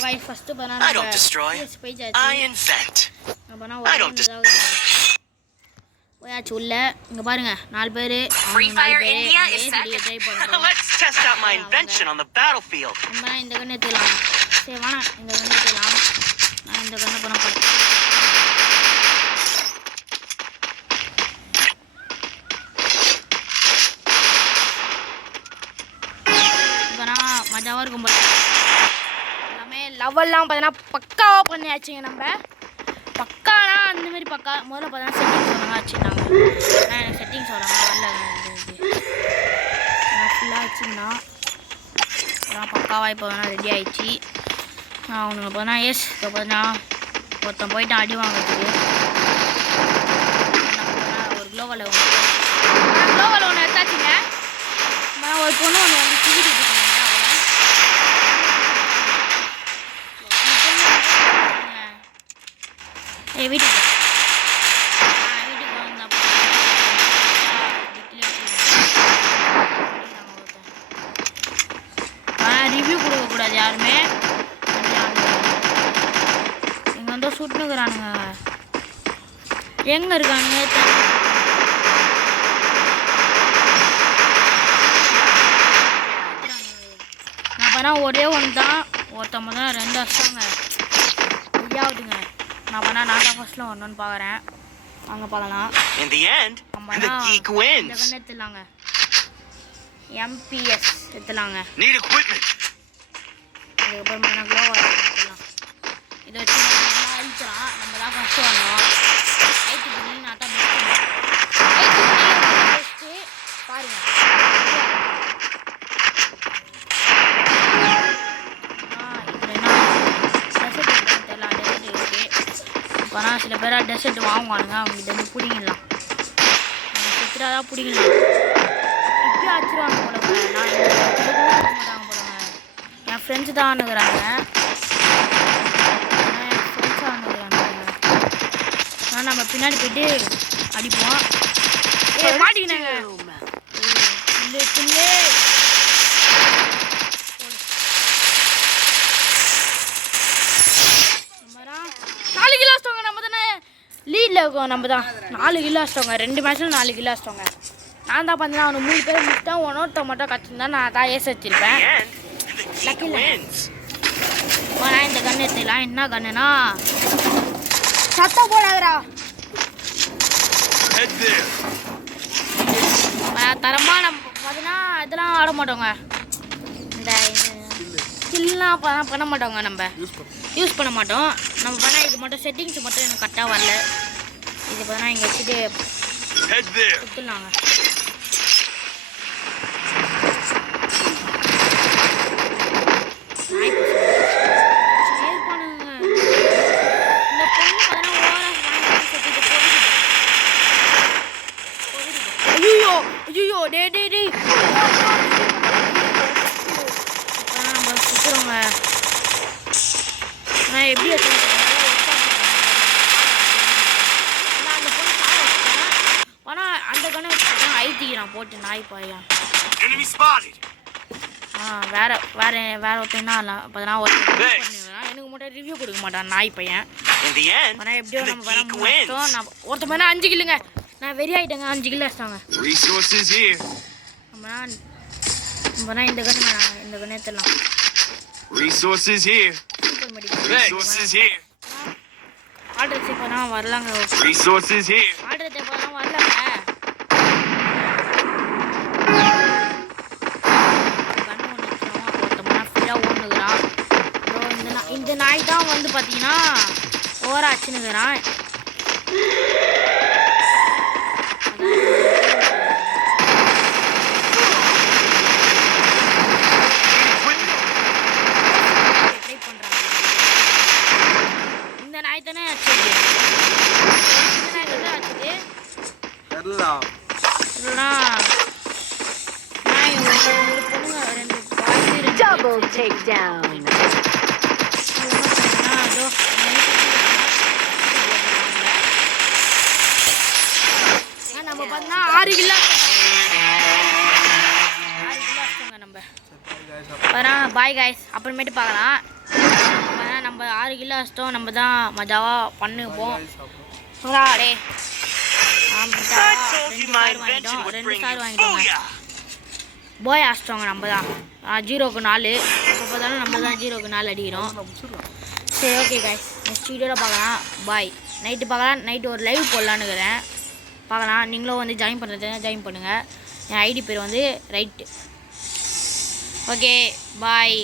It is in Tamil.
guys, first banana. I don't destroy. I invent. I don't destroy. போயாச்சு உள்ள. இங்க பாருங்க 4 பேரு. Free Fire India is set. Let's test out my invention on the battlefield. நம்ம இந்த கண்ணை எடுத்துலாம். சரி வாங்க இந்த கண்ணை எடுத்துலாம். நான் இந்த கண்ணை பண்ண போறேன். இப்பனா மஜாவா இருக்கும் பாருங்க. எல்லாமே லெவல்லாம் பார்த்தா பக்காவா பண்ணியாச்சுங்க நம்ம. பக்கானா அந்த மாதிரி பக்கா முதல்ல பார்த்தா செட்டிங்ஸ் வராங்க வச்சுட்டாங்க. நான் எனக்கு செட்டிங்ஸ் வராங்க வரல ஃபுல்லாக வச்சுருந்தா அப்புறம் பக்காவாக இப்போ வேணா ரெடி ஆகிடுச்சு. அவனுங்க பார்த்தா எஸ் இப்போ பார்த்தா ஒருத்தன் போயிட்டு அடி வாங்கிறதுக்கு ஒரு குளோவல் ஒன்று எடுத்தாச்சுங்க. ஒரு பொண்ணு ஒன்று வந்து தூக்கிட்டு இருக்காங்க. வீட்டுக்கு ரிவ்யூ கொடுக்கக்கூடாது யாருமே. இங்கே வந்து சுட்டுனுக்குறானுங்க. எங்கே இருக்கானுங்க நான் பண்ணா ஒரே ஒன்று தான் ஒருத்தவங்க தான் 2 வருஷங்க ஐயாவதுங்க. நான் பண்ணா நான் தான் ஃபர்ஸ்ட்ல வரணும்னு பார்க்குறேன். அங்கே பார்க்கலாம். இந்த கண்ணு எடுத்துலாங்க. MPS எடுத்துலாங்க. அதுக்கப்புறம் நான் க்ளோவால் எடுத்துலாம். இதை வச்சு நம்ம அழிச்சிடலாம். நம்ம தான் ஃபஸ்ட்டு வரணும். ஐட்டு பண்ணி நான் தான் பெஸ்ட்டு பாருங்கள். இப்போனா சில பேராக டெசர்ட் வாங்குவானுங்க. அவங்ககிட்ட வந்து பிடிங்கிடலாம். செத்துறாக தான் பிடிக்கலாம். இப்பயும் அடிச்சிருவாங்க போலங்க. நான் மாட்டாங்க போலங்க. என் ஃப்ரெண்ட்ஸு தான் அணுகிறாங்க. என் ஃப்ரெண்ட்ஸாக அணுகிறாங்க. ஆனால் நம்ம பின்னாடி போய்ட்டு அடிப்போம். மாட்டிக்கினாங்க. இல்லை 4 கிலோ அடிச்சிட்டோங்க. நம்ம தானே லீடில் இருக்கோம். நம்ம தான் 4 கிலோ அடிச்சிட்டோங்க. 2 மேட்ச்சில் 4 கிலோ அடிச்சிட்டோங்க. நான் தான் பார்த்தீங்கன்னா அவனு 3 பேர் முடித்தான். ஒன்னொருத்த மட்டும் கற்றுருந்தா நான் தான் ஏச வச்சிருப்பேன். நான் இந்த கன்று எடுத்துக்கலாம். என்ன கண்ணுனா சத்தம் போடாதரா. தரமாக நம்ம பார்த்தீங்கன்னா இதெல்லாம் ஆட மாட்டோங்க. இந்த ஸ்கில்லாம் பண்ண மாட்டோங்க. நம்ம யூஸ் பண்ண மாட்டோம். நம்ம பண்ணால் இது மட்டும் செட்டிங்ஸ் மட்டும் எனக்கு கரெக்டாக வரல. இது பார்த்தா இங்கே வச்சுட்டு கொடுத்துடலாங்க. இந்த பொண்ணு பார்த்தா ஐயோ டே நம்ம சுற்றுறோங்க. நான் எப்படி ஆனால் அந்த கண்ணை ஐத்திக்கிறான் போட்டு நாய் பையன். வேற ஒருத்தன் பார்த்தா எனக்கு மட்டும் ரிவ்யூ கொடுக்க மாட்டான் நாய் பையன். ஆனால் எப்படியோ நம்ம வர நான் ஒருத்த மாதிரி 5 கிலோங்க. நான் வெறி ஆகிட்டேங்க. 5 கிலோ அடிச்சாங்க. நம்மனா இந்த கண்ணு இந்த கண்ணு எடுத்துடலாம். ஆர்டர் இப்போதான் வரலாங்க. ஆர்டர் இப்போதான் வரலாங்க. கண்ணு ஒன்று ஒருத்தமான ஃப்ரீயாக ஓடுனுக்குறான். இந்த நாய் தான் வந்து பார்த்தீங்கன்னா ஓவரா அச்சுனுக்குறான். இந்த நாய் தானே அச்சுது. இந்த நாய் தானே அச்சுது. நாய் ஒரு பொண்ணுங்க 2 பாய் டபுள் டேக் டவுன். நம்ம பார்த்தா 6 கிலோ நம்ம. பாய் காய்ஸ், அப்புறமேட்டு பார்க்கலாம். நம்ம 6 கிலோ அடிச்சிட்டோம். நம்ம தான் மஜாவாக பண்ணுவோம். டே வாங்கிட்டோம். 2 ஸ்டார் வாங்கிட்டோங்க. போய் அடிச்சிட்டோங்க. நம்ம தான் 0க்கு 4. இப்போ தானே நம்ம தான் 0க்கு 4 அடிக்கிறோம். சரி ஓகே கைஸ், நெக்ஸ்ட் வீடியோவில் பார்க்கலாம். பாய். நைட்டு பார்க்கலாம். நைட்டு ஒரு லைவ் போடலான்னு இருக்கிறேன். பார்க்கலாம். நீங்களும் வந்து ஜாயின் பண்ணுறதுனா ஜாயின் பண்ணுங்கள். என் ஐடி பேர் வந்து ரைட்டு. Okay bye.